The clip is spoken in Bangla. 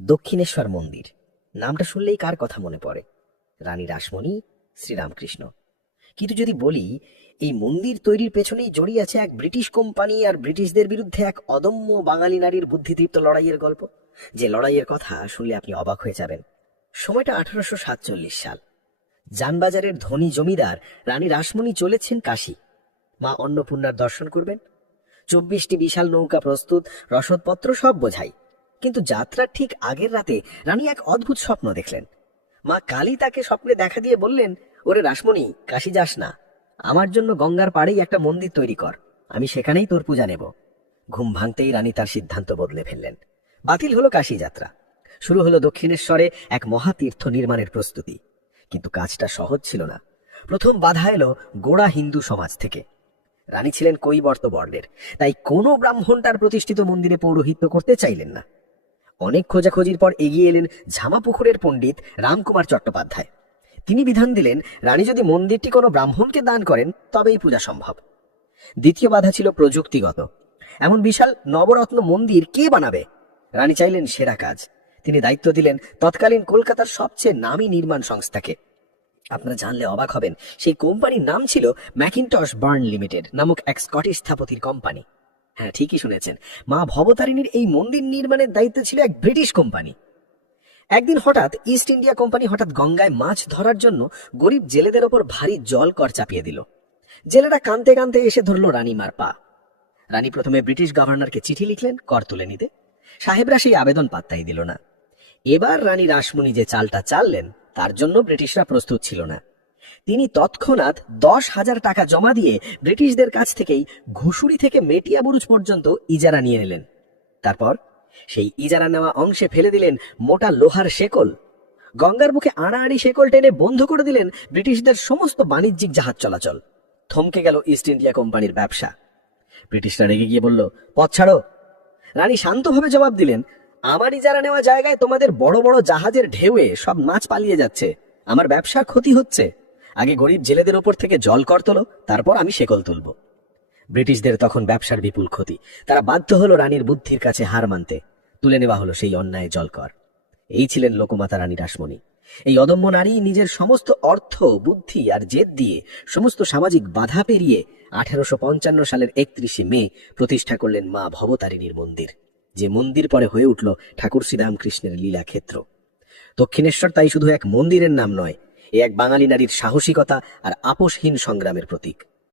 দক্ষিণেশ্বর মন্দির নামটা শুনলেই কার কথা মনে পড়ে? রানী রাসমণি, শ্রীরামকৃষ্ণ। কিন্তু যদি বলি এই মন্দির তৈরির পেছনেই জড়িয়ে আছে এক ব্রিটিশ কোম্পানি আর ব্রিটিশদের বিরুদ্ধে এক অদম্য বাঙালি নারীর বুদ্ধিদীপ্ত লড়াইয়ের গল্প, যে লড়াইয়ের কথা শুনলে আপনি অবাক হয়ে যাবেন। সময়টা 1847 সাল। জানবাজারের ধনী জমিদার রানী রাসমণি চলেছেন কাশী। মা অন্নপূর্ণার দর্শন করবেন। 24টি বিশাল নৌকা প্রস্তুত, রসদপত্র সব বোঝাই। কিন্তু যাত্রার ঠিক আগের রাতে রানী এক অদ্ভুত স্বপ্ন দেখলেন। মা কালী তাকে স্বপ্নে দেখা দিয়ে বললেন, ওরে রাসমণি, কাশী যাস না, আমার জন্য গঙ্গার পাড়েই একটা মন্দির তৈরি কর, আমি সেখানেই তোর পূজা নেব। ঘুম ভাঙতেই রানী তার সিদ্ধান্ত বদলে ফেললেন। বাতিল হলো কাশী যাত্রা। শুরু হলো দক্ষিণেশ্বরে এক মহাতীর্থ নির্মাণের প্রস্তুতি। কিন্তু কাজটা সহজ ছিল না। প্রথম বাধা এলো গোড়া হিন্দু সমাজ থেকে। রানী ছিলেন কৈবর্ত বর্ণের, তাই কোনো ব্রাহ্মণ তার প্রতিষ্ঠিত মন্দিরে পৌরোহিত্য করতে চাইলেন না। অনেক খোঁজাখুঁজির পর এগিয়ে এলেন ঝামাপুকুরের পণ্ডিত রামকুমার চট্টোপাধ্যায়। তিনি বিধান দিলেন, রানী যদি মন্দিরটি কোনো ব্রাহ্মণকে দান করেন তবেই পূজা সম্ভব। দ্বিতীয় বাধা ছিল প্রযুক্তিগত। এমন বিশাল নবরত্ন মন্দির কে বানাবে? রানী চাইলেন সেরা কাজ। তিনি দায়িত্ব দিলেন তৎকালীন কলকাতার সবচেয়ে নামী নির্মাণ সংস্থাকে। আপনারা জানলে অবাক হবেন, সেই কোম্পানির নাম ছিল ম্যাকিনটশ বার্ন লিমিটেড নামক এক স্কটিশ স্থাপতির কোম্পানি। হ্যাঁ, ঠিকই শুনেছেন, মা ভবতারিণীর এই মন্দির নির্মাণের দায়িত্ব ছিল এক ব্রিটিশ কোম্পানি। একদিন হঠাৎ ইস্ট ইন্ডিয়া কোম্পানি গঙ্গায় মাছ ধরার জন্য গরিব জেলেদের ওপর ভারী জল কর চাপিয়ে দিল। জেলেরা কাঁদতে কাঁদতে এসে ধরল রানীমার পা। রানী প্রথমে ব্রিটিশ গভর্নরকে চিঠি লিখলেন কর তুলে নিতে। সাহেবরা সেই আবেদন পাত্তাই দিল না। এবার রানী রাসমণি যে চালটা চাললেন তার জন্য ব্রিটিশরা প্রস্তুত ছিল না। তিনি তৎক্ষণাৎ 10,000 টাকা জমা দিয়ে ব্রিটিশদের কাছ থেকেই ঘুষুরি থেকে মেটিয়া বুরুজ পর্যন্ত ইজারা নিয়ে নিলেন। তারপর সেই ইজারা নেওয়া অংশে ফেলে দিলেন মোটা লোহার শেকল। গঙ্গার বুকে আড়াআড়ি শেকল টেনে বন্ধ করে দিলেন ব্রিটিশদের সমস্ত বাণিজ্যিক জাহাজ চলাচল। থমকে গেল ইস্ট ইন্ডিয়া কোম্পানির ব্যবসা। ব্রিটিশরা রেগে গিয়ে বলল, পথ ছাড়ো। রানী শান্তভাবে জবাব দিলেন, আমার ইজারা নেওয়া জায়গায় তোমাদের বড় বড় জাহাজের ঢেউয়ে সব মাছ পালিয়ে যাচ্ছে, আমার ব্যবসার ক্ষতি হচ্ছে। আগে গরিব জেলেদের ওপর থেকে জল কর তোলো, তারপর আমি শেকল তুলব। ব্রিটিশদের তখন ব্যবসার বিপুল ক্ষতি। তারা বাধ্য হলো রানীর বুদ্ধির কাছে হার মানতে। তুলে নেওয়া হলো সেই অন্যায় জলকর। এই ছিলেন লোকমাতা রানী রাসমণি। এই অদম্য নারী নিজের সমস্ত অর্থ, বুদ্ধি আর জেদ দিয়ে সমস্ত সামাজিক বাধা পেরিয়ে 1855 সালের 31শে মে প্রতিষ্ঠা করলেন মা ভবতারিণীর মন্দির, যে মন্দির পরে হয়ে উঠল ঠাকুর শ্রীরামকৃষ্ণের লীলা ক্ষেত্র। দক্ষিণেশ্বর তাই শুধু এক মন্দিরের নাম নয়, এ এক বাঙালি নারীর সাহসিকতা আর আপোষহীন সংগ্রামের প্রতীক।